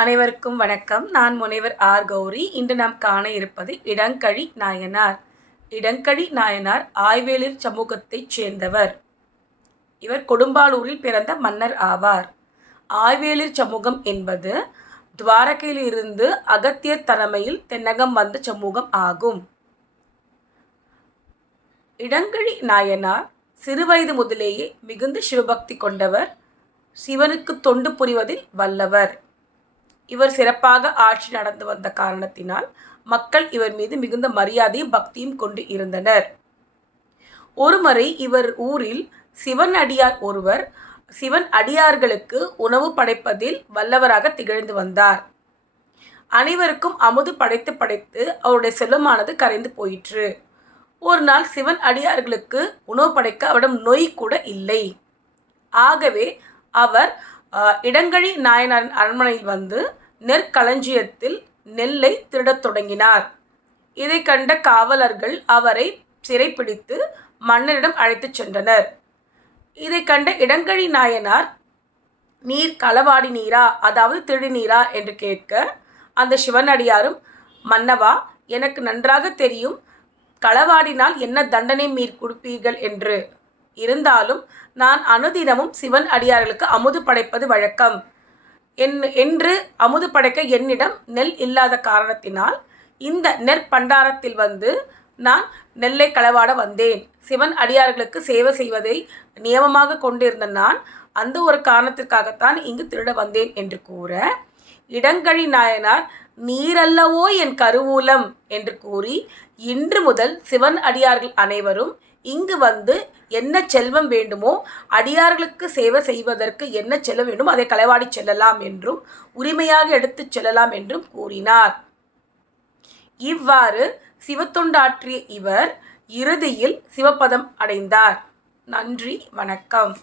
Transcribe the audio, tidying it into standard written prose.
அனைவருக்கும் வணக்கம். நான் முனைவர் ஆர் கௌரி. இன்று நாம் காண இருப்பது இடங்கழி நாயனார். இடங்கழி நாயனார் ஆய்வேளிர் சமூகத்தைச் சேர்ந்தவர். இவர் கொடும்பாளூரில் பிறந்த மன்னர் ஆவார். ஆய்வேளிர் சமூகம் என்பது துவாரகையிலிருந்து அகத்தியர் தலைமையில் தென்னகம் வந்த சமூகம் ஆகும். இடங்கழி நாயனார் சிறுவயது முதலேயே மிகுந்த சிவபக்தி கொண்டவர். சிவனுக்கு தொண்டு புரிவதில் வல்லவர். இவர் சிறப்பாக ஆட்சி நடந்து வந்த காரணத்தினால் மக்கள் இவர் மீது மிகுந்த மரியாதையும் பக்தியும் கொண்டு இருந்தனர். ஒருமுறை இவர் ஊரில் சிவன் அடியார் ஒருவர் சிவன் அடியார்களுக்கு உணவு படைப்பதில் வல்லவராக திகழ்ந்து வந்தார். அனைவருக்கும் அமுது படைத்து படைத்து அவருடைய செல்வமானது கரைந்து போயிற்று. ஒரு நாள் சிவன் அடியார்களுக்கு உணவு படைக்க அவரிடம் நொய் கூட இல்லை. ஆகவே அவர் இடங்கழி நாயனாரின் அரண்மனையில் வந்து நெற்களஞ்சியத்தில் நெல்லை திருடத் தொடங்கினார். இதை கண்ட காவலர்கள் அவரை சிறைப்பிடித்து மன்னரிடம் அழைத்துச் சென்றனர். இதை கண்ட இடங்கழி நாயனார், நீர் களவாடி நீரா, அதாவது திருடினீரா என்று கேட்க, அந்த சிவனடியாரும், மன்னவா, எனக்கு நன்றாக தெரியும் களவாடினால் என்ன தண்டனை மீர் கொடுப்பீர்கள் என்று. இருந்தாலும் நான் அனுதினமும் சிவன் அடியார்களுக்கு அமுது படைப்பது வழக்கம் என்று அமுது படைக்க என்னிடம் நெல் இல்லாத காரணத்தினால் இந்த நெற்பண்டாரத்தில் வந்து நான் நெல்லை களவாட வந்தேன். சிவன் அடியார்களுக்கு சேவை செய்வதை நியமமாக கொண்டிருந்த நான் அந்த ஒரு காரணத்திற்காகத்தான் இங்கு திருட வந்தேன் என்று கூற, இடங்கழி நாயனார், நீரல்லவோ என் கருவூலம் என்று கூறி, இன்று முதல் சிவன் அடியார்கள் அனைவரும் இங்கு வந்து என்ன செல்வம் வேண்டுமோ, அடியார்களுக்கு சேவை செய்வதற்கு என்ன செல்வம் வேண்டுமோ அதை களவாடி செல்லலாம் என்றும் உரிமையாக எடுத்துச் செல்லலாம் என்றும் கூறினார். இவ்வாறு சிவத்தொண்டாற்றிய இவர் இறுதியில் சிவபதம் அடைந்தார். நன்றி, வணக்கம்.